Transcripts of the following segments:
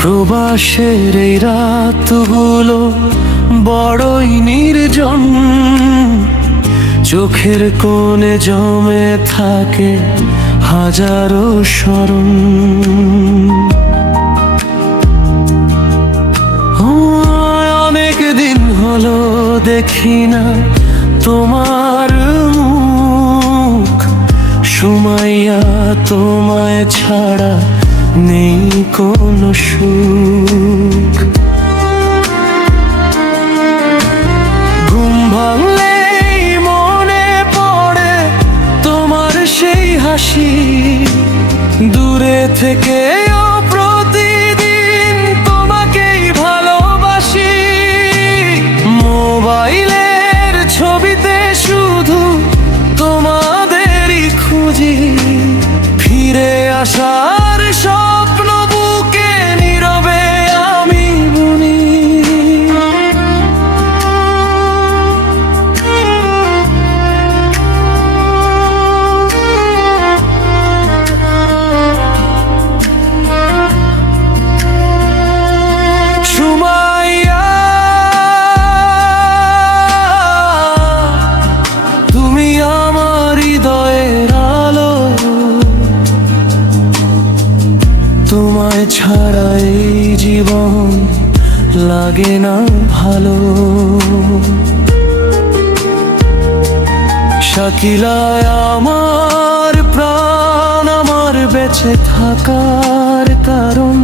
প্রবাসের এই রাতগুলো বড়ই নির্জন, চোখের কোণে জমে থাকে হাজারো স্মরণ। অনেক দিন হলো দেখি না তোমার মুখ, সুমাইয়া তোমায় ছাড়া নেই কোনো সুখ। ঘুম ভাঙলেই মনে পড়ে তোমার সেই হাসি, দূরে থেকেও প্রতিদিন তোমাকেই ভালোবাসি। মোবাইলের ছবিতে শুধু তোমাদেরই খুঁজি, ফিরে আসার স্বপ্ন বুকে নীরবে আমি বুনি। সুমাইয়া, তুমি আমার হৃদয়ের আলো, তোমায় ছাড়া এই জীবন লাগে না ভালো। শাকিলায় আমার প্রাণ, আমার বেঁচে থাকার কারণ,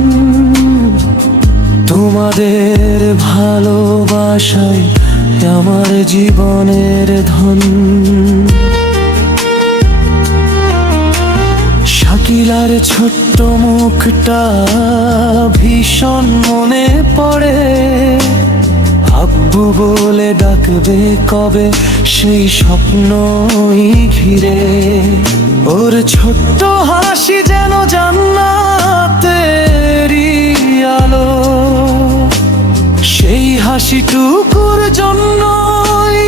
তোমাদের ভালোবাসাই আমার জীবনের ধন। শাকিলার ছোট্ট মুখটা ভীষণ মনে পড়ে, আব্বু বলে ডাকবে কবে সেই স্বপ্নই ঘিরে। ওর ছোট্ট হাসি যেন জান্নাতেরই আলো, সেই হাসিটুকুর জন্যই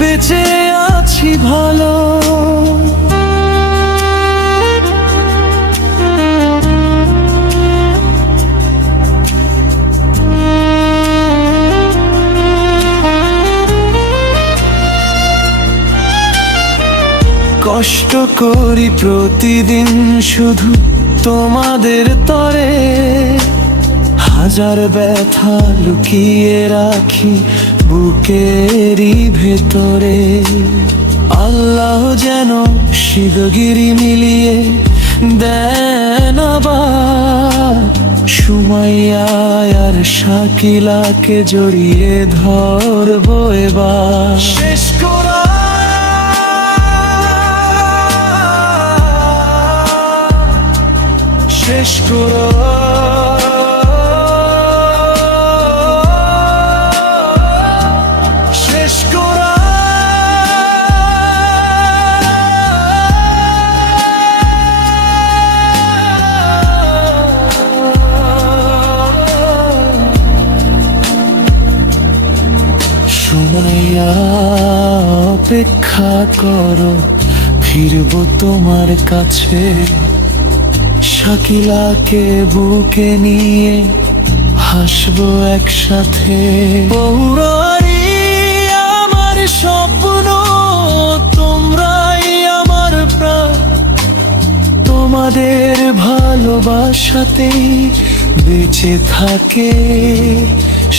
বেঁচে আছি ভালো। কষ্ট করি প্রতিদিন শুধু তোমাদের তরে, হাজার ব্যথা লুকিয়ে রাখি বুকেরই ভেতরে। আল্লাহ যেন শিগগিরি মিলিয়ে দেন আবার সুমাইয়া আর শাকিলাকে জড়িয়ে ধরবো এবার। শেষ করা শেষ করো, শেষ করো। সুমাইয়া অপেক্ষা করো, ফিরবো তোমার কাছে। শাকিলাকে বুকে নিয়ে হাসবো একসাথে। পৌরারি আমার স্বপ্ন, তোমরাই আমার প্রাণ, তোমাদের ভালোবাসাতেই বেঁচে থাকে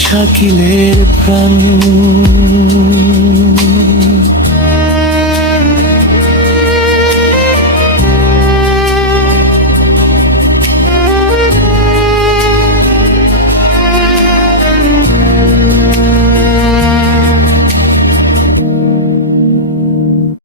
শাকিলের প্রাণ।